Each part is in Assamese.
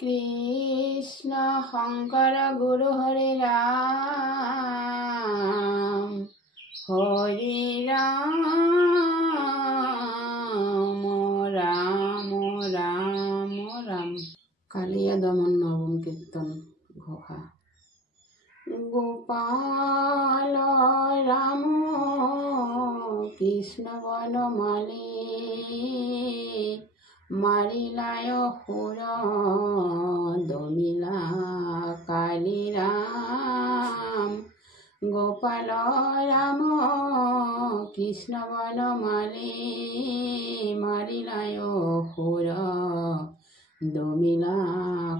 কৃষ্ণ শঙ্কৰ গুৰু হৰি ৰাম হৰি ৰাম ৰাম ৰাম রাম। কালিয়া দমন নবম কীর্তন ঘোষা। গোপাল রাম কৃষ্ণ বনমালী মারিলায় সুর দমিলা কালী রাম। গোপাল রাম কৃষ্ণ বনমালী মারিলায় সুর দমিলা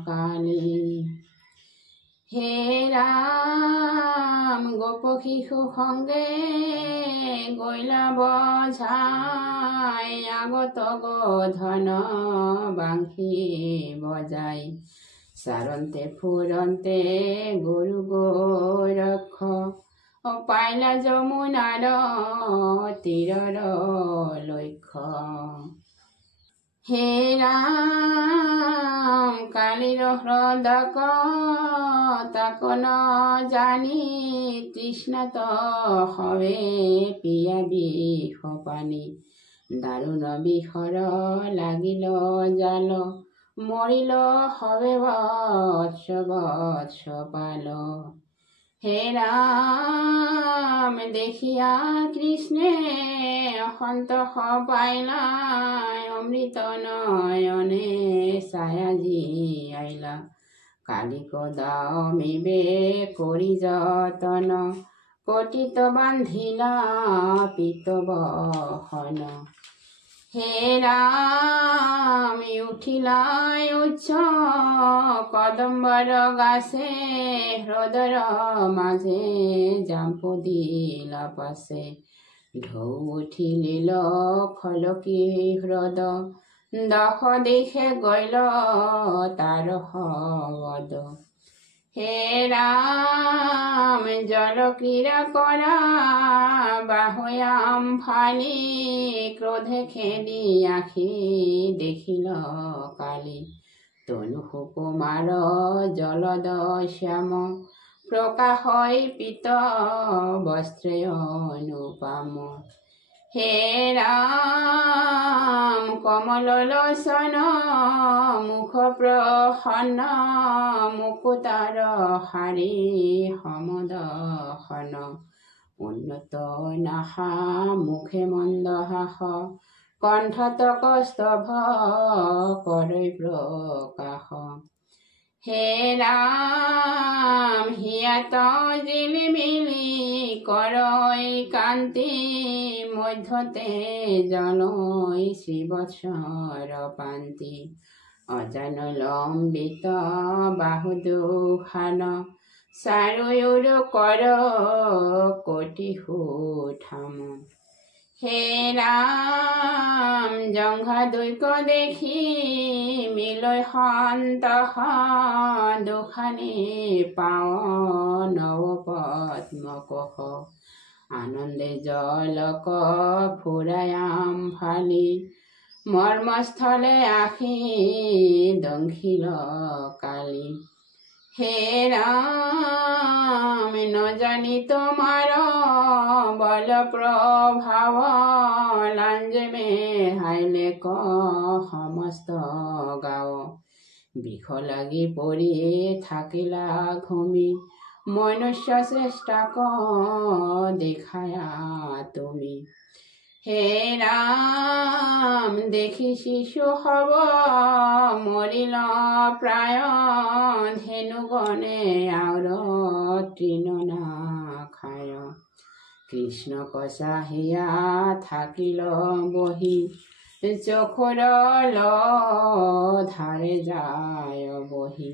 কালী। হে রাম গোপ শিশু সঙ্গে গৈলা বঝাই আগত গোধন বাংশী বজাই। সারন্তে ফুরন্তে গরু গোরক্ষ পাইলা যমুনার তীৰৰ লক্ষ্য। হে রাম কালীর হ্রদক তাক ন জানি তৃষ্ণাত হবে পিয়া বিষ পানী। দারুণ বিষর লাগিল জাল মরিল হবে বৎস বৎস পাল। হে রাম দেখিয়া কৃষ্ণে সন্তোষ পাইলা অমৃত নয়নে ছায়াজি আইলা। কালিক দামিবে করি যতন কটিত বান্ধিলা পিত বহন। হে রাম উঠিলাই উচ্চ কদম্বৰ গাছে হ্ৰদৰ মাঝে জাম্পু দিলা পাছে। ঢৌ উঠিলিল খলকি হ্ৰদ দশ দিশে গৈল তাৰ শব্দ। হে রাম জল ক্রীড়া করা বাহয়াম ফালি ক্রোধে খেলি আখি দেখিল কালী। তনু সুকুমার জলদ শ্যাম প্রকাশই পিত বস্ত্রে অনুপম। হে রাম কমল লোচন মুখ প্ৰসন্ন মুকুতাৰ শাৰী সমদহন। উন্নত নাসা মুখে মন্দহাস কণ্ঠত কস্তভ কৰৈ প্ৰকাশ। হে ৰাম হিয়াত জিলিমিলি কৰই কান্তি মধ্যতে জনই শ্ৰীবৎসৰ পান্তি। অজান লম্বিত বাহু দুখান চাৰুয়ুৰ কৰ কোটি সুঠাম। হে ৰাম জংঘা দুইক দেখি মিলৈ সন্তহ দুখানি পাও নৱ পদ্মকোশ। আনন্দে জলক ফুৰায়াম ফালি মৰ্মস্থলে আখি দংশিল কালী। হে ৰাম নজানি তোমাৰ বল প্ৰভাব লাঞ্জমে হাইলে ক সমস্ত গাঁও। বিষ লাগি পৰি থাকিলা ঘুমি মনুষ্য চেষ্টাক দেখায়া তুমি। হে রাম দেখি শিশু হব মরিল প্রায় ধেনুগণে আউর তৃণ না খায়। কৃষ্ণ কষা হিয়া থাকিল বহি চকুৰ ধাৰে যায় বহি।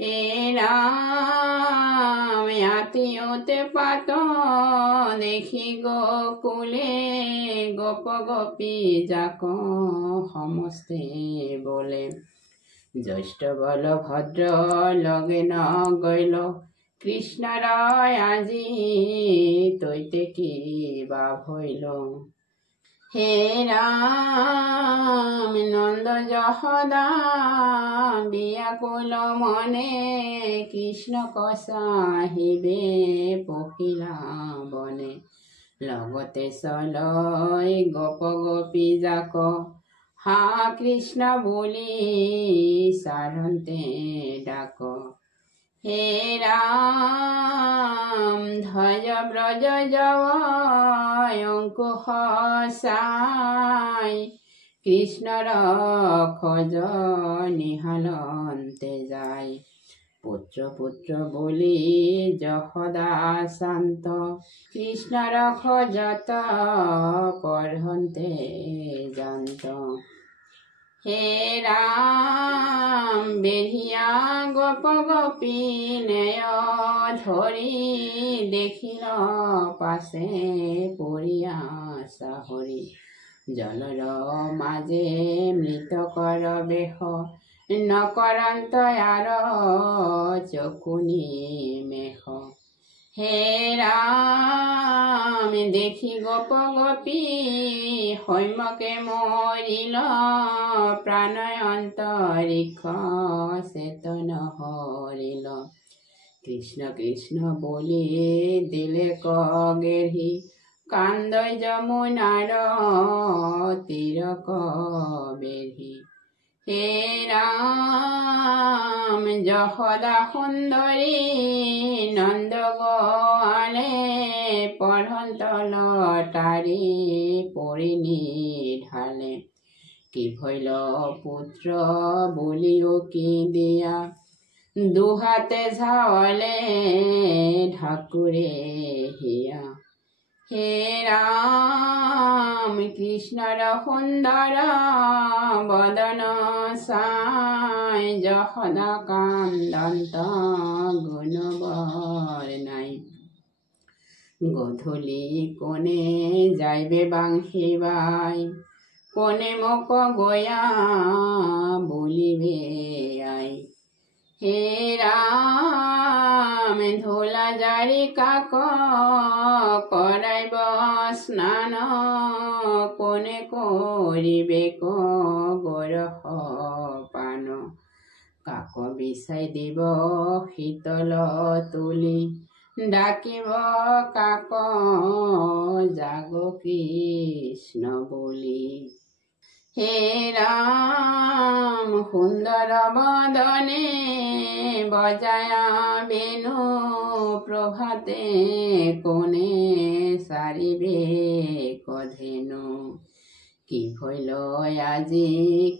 হে রাম আতিউতে পাত দেখি গোকুলে গোপ গোপী যাক সমস্তে বলে। জ্যৈষ্ঠ বলভদ্ৰ লগে ন গৈল কৃষ্ণৰ আজি তৈতে কিবা ভৈল। হে রাম নন্দ যশোদা বিয়াকুল মনে কৃষ্ণ কচাহিবে পখিলা বনে লগতে চলয় গোপ গোপী যাক হা কৃষ্ণ বুলি চাৰণতে ডাক হে ৰাম ধ্বজ ব্ৰজ জৱ অংকুশ চাই কৃষ্ণৰ খোজ নিহালন্তে যায় পুত্ৰ পুত্ৰ বুলি যশোদা শান্ত কৃষ্ণৰ খোজত পঢ়ন্তে জান্ত হে ৰাম বেঢ়িয়া গোপ গোপীনেয় ধৰি দেখিল পাছে পৰিয়া চাহৰি জলৰ মাজে মৃতকৰ বেশ নকৰন্ত আৰ চকুনি মেষ হে ৰাম দেখি গোপ গোপী সৈমকে মৰিল প্ৰাণয়ন্তৰিক্ষ চেতন হৰিল কৃষ্ণ কৃষ্ণ বুলি দিলে কগেঢ়ি কান্দই যমুনাৰ তীৰক বেঢ়ি হে ৰাম যশোদা সুন্দৰী নন্দ গোৱালে পঢ়ন্ত লতাৰি পৰিনিধালে কি ভৈল পুত্ৰ বুলিও কি দিয়া দুহাতে ঝাৱলে ঢাকুৰে হিয়া হে ৰাম কৃষ্ণৰ সুন্দৰ বদন চাই যশোদা কান্দন্ত গুণ বৰ্ণাই গধূলি কোনে যাইবে বাংশী বাই কোনে মোক গয়া বুলিবে আই হে ৰাম ধূলা জাৰি কাক কৰাইব স্নান কোনে কৰিবে গৰহ পান কাক বিচাই দিব শীতল তুলি ডাকিব কাক জাগ কৃষ্ণ বুলি হে ৰাম সুন্দৰ বদনে বজায়া বেণু প্ৰভাতে কোনে চাৰিবে কধেনু কি ভৈল আজি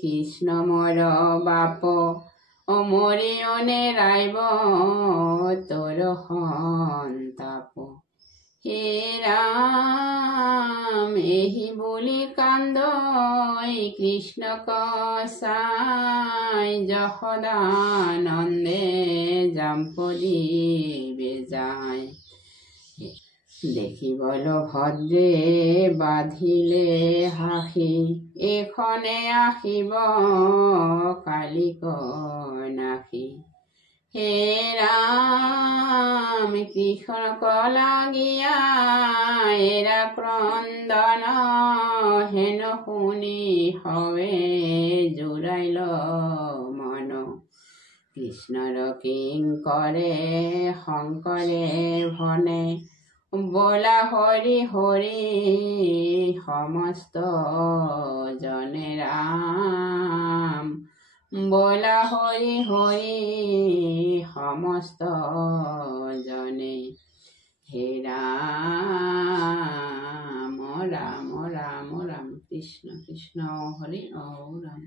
কৃষ্ণ মৰ বাপ অমৰি অনেৰাইব তোৰ সন্তাপ হে ৰাম এহি বুলি কান্দই কৃষ্ণক চাই যশোদা নন্দে জাম্পলি বেজায় দেখিবল ভদ্ৰে বাঁধিলে হাসি এইখনে আহিব কালিক নাসি হে ৰাম কৃষ্ণক লাগিয়া এৰা ক্ৰন্দন হেন শুনি হৱে জোৰাইল মন কৃষ্ণৰ কিংকৰে শংকৰে ভনে বলা হৰি হৰি সমস্ত জনে ৰাম বলা হৰি হৰি সমস্ত জনে হে ৰাম ৰাম ৰাম ৰাম কৃষ্ণ কৃষ্ণ হৰি ৰাম